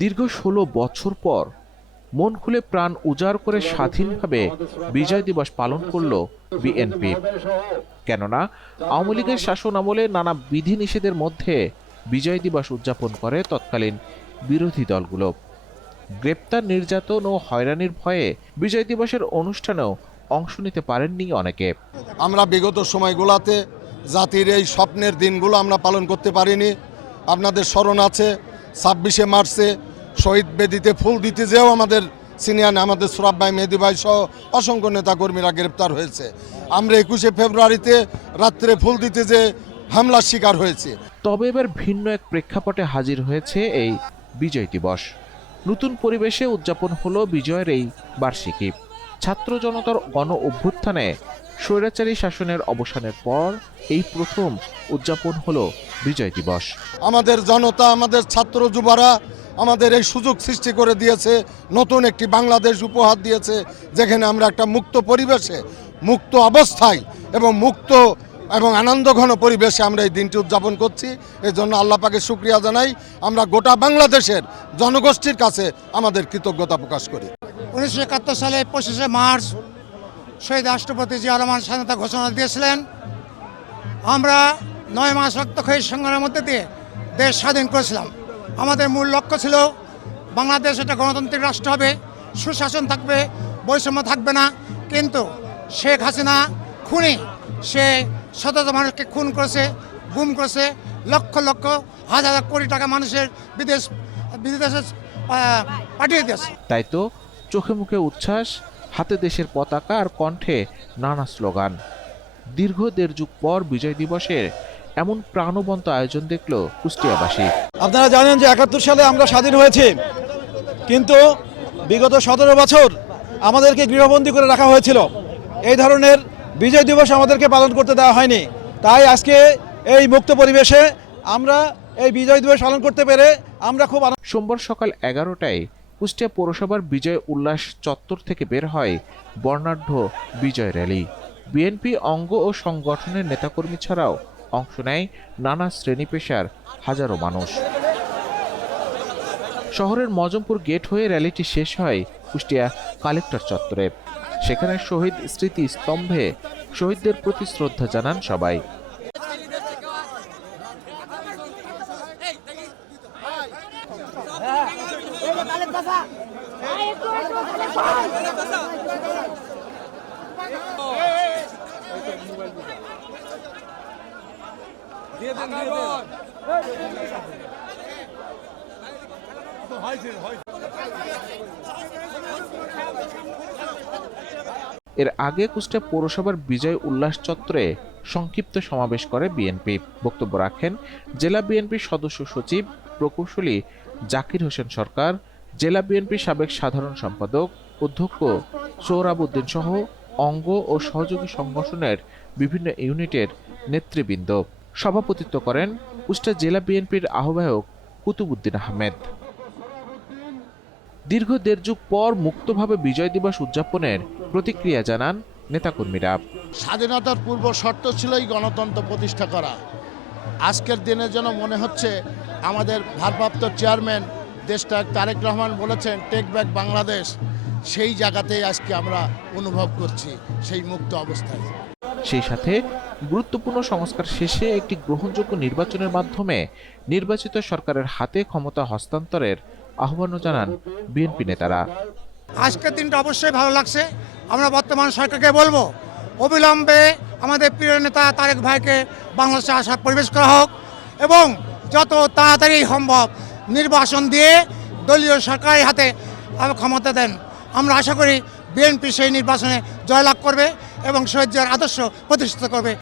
দীর্ঘ ষোলো বছর পর মন খুলে প্রাণ উজাড় করে স্বাধীনভাবে বিজয় দিবস পালন করল বিএনপি। কেননা, আওয়ামী লীগের শাসন আমলে নানা বিধিনিষেধের মধ্যে বিজয় দিবস উদযাপন করে তৎকালীন বিরোধী দলগুলো। গ্রেপ্তার, নির্যাতন ও হয়রানির ভয়ে বিজয় দিবসের অনুষ্ঠানেও অংশ নিতে পারেননি অনেকে। আমরা বিগত সময়গুলোতে জাতির এই স্বপ্নের দিনগুলো আমরা পালন করতে পারিনি। আপনাদের স্মরণ আছে ছাব্বিশে মার্চে শহীদ বেদিতে ফুল দিতে যেও আমাদের সিনিয়র আমাদের সুরাব ভাই মেহেদি ভাই সহ অসংখ্য নেতাকর্মীরা গ্রেপ্তার হয়েছে। আমরা একুশে ফেব্রুয়ারিতে রাত্রে ফুল দিতে যে হামলার শিকার হয়েছে। তবে এবার ভিন্ন এক প্রেক্ষাপটে হাজির হয়েছে এই বিজয় দিবস। নতুন পরিবেশে উদযাপন হলো বিজয়ের এই বার্ষিকী। ছাত্র জনতার গণ অভ্যুত্থানে স্বৈরাচারী শাসনের অবসানের পর এই প্রথম উদযাপন হলো বিজয় দিবস। আমাদের জনতা, আমাদের ছাত্র যুবারা আমাদের এই সুযোগ সৃষ্টি করে দিয়েছে, নতুন একটি বাংলাদেশ উপহার দিয়েছে, যেখানে আমরা একটা মুক্ত পরিবেশে, মুক্ত অবস্থায় এবং মুক্ত এবং আনন্দঘন পরিবেশে আমরা এই দিনটি উদযাপন করছি। এই জন্য আল্লাহ পাকে শুক্রিয়া জানাই। আমরা গোটা বাংলাদেশের জনগোষ্ঠীর কাছে আমাদের কৃতজ্ঞতা প্রকাশ করি। উনিশশো একাত্তর সালে পঁচিশে মার্চ শহীদ রাষ্ট্রপতি জিয়া রহমান স্বাধীনতা ঘোষণা দিয়েছিলেন। আমরা নয় মাস রক্তক্ষয়ী সংগ্রামের মধ্যে দিয়ে দেশ স্বাধীন করেছিলাম। আমাদের মূল লক্ষ্য ছিল বাংলাদেশ একটা গণতান্ত্রিক রাষ্ট্র হবে, সুশাসন থাকবে, বৈষম্য থাকবে না। কিন্তু শেখ হাসিনা খুনি, সে শত মানুষকে খুন করেছে, গুম করেছে, লক্ষ লক্ষ, হাজার কোটি টাকা মানুষের বিদেশ, বিদেশে পাঠিয়ে দিয়েছে। তাই তো চোখে মুখে উচ্ছ্বাস হাতে দেশের পতাকা আর কণ্ঠে নানা স্লোগান। দীর্ঘ দেড় যুগ পর বিজয় দিবসের এমন প্রাণবন্ত আয়োজন দেখল কুষ্টিয়াবাসী। আপনারা জানেন যে একাত্তর সালে আমরা স্বাধীন হয়েছি কিন্তু বিগত সতেরো বছর আমাদেরকে গৃহবন্দী করে রাখা হয়েছিল। এই ধরনের বিজয় দিবস আমাদেরকে পালন করতে দেওয়া হয়নি। তাই আজকে এই মুক্ত পরিবেশে আমরা এই বিজয় দিবস পালন করতে পেরে আমরা খুব সোমবার সকাল এগারোটায় কুষ্টিয়া পৌরসভার বিজয় উল্লাস চত্বর থেকে বের হয় বর্ণাঢ্য বিজয় র্যালি। বিএনপি অঙ্গ ও সংগঠনের নেতাকর্মী ছাড়াও অংশ নেয় নানা শ্রেণি পেশার হাজারো মানুষ। শহরের মজমপুর গেট হয়ে র্যালিটি শেষ হয় কুষ্টিয়া কালেক্টর চত্বরে। সেখানে শহীদ স্মৃতি স্তম্ভে শহীদদের প্রতি শ্রদ্ধা জানান সবাই। এর আগে কুষ্টিয়া পৌরসভার বিজয় উল্লাস চত্বরে সংক্ষিপ্ত সমাবেশ করে বিএনপি। বক্তব্য রাখেন জেলা বিএনপির সদস্য সচিব প্রকৌশলী জাকির হোসেন সরকার জেলা বিএনপির সাবেক সাধারণ সম্পাদক, অধ্যক্ষ সৌরাবুদ্দিন সহ অঙ্গ ও সহযোগী সংগঠনের বিভিন্ন ইউনিটের নেতৃবৃন্দ। সভাপতিত্ব করেন কুষ্টিয়া জেলা বিএনপির আহ্বায়ক কুতুবুদ্দিন আহমেদ। দীর্ঘ দেড় যুগ পর মুক্তভাবে বিজয় দিবস উদযাপনের প্রতিক্রিয়া জানান নেতাকর্মীরা। স্বাধীনতার পূর্ব শর্ত ছিলই গণতন্ত্র প্রতিষ্ঠা করা। আজকের দিনে যেন মনে হচ্ছে আমাদের ভারপ্রাপ্ত চেয়ারম্যান দেশটা তারেক রহমান বলেছেন টেক ব্যাক বাংলাদেশ সেই জায়গাতেই আজকে আমরা অনুভব করছি সেই মুক্ত অবস্থায়। সেই সাথে গুরুত্বপূর্ণ সংস্কার শেষে একটি গ্রহণযোগ্য নির্বাচনের মাধ্যমে নির্বাচিত সরকারের হাতে ক্ষমতা হস্তান্তরের আহ্বানও জানান বিএনপি নেতারা। আজকের দিনটা অবশ্যই ভালো লাগছে। আমরা বর্তমান সরকারকে বলব অবিলম্বে আমাদের প্রিয় নেতা তারেক ভাইকে বাংলাদেশে আসার পরিবেশ করা হোক এবং যত তাড়াতাড়ি সম্ভব নির্বাচন দিয়ে দলীয় সরকারের হাতে ক্ষমতা দেন। আমরা আশা করি বিএনপি সেই নির্বাচনে জয়লাভ করবে এবং জিয়ার আদর্শ প্রতিষ্ঠিত করবে।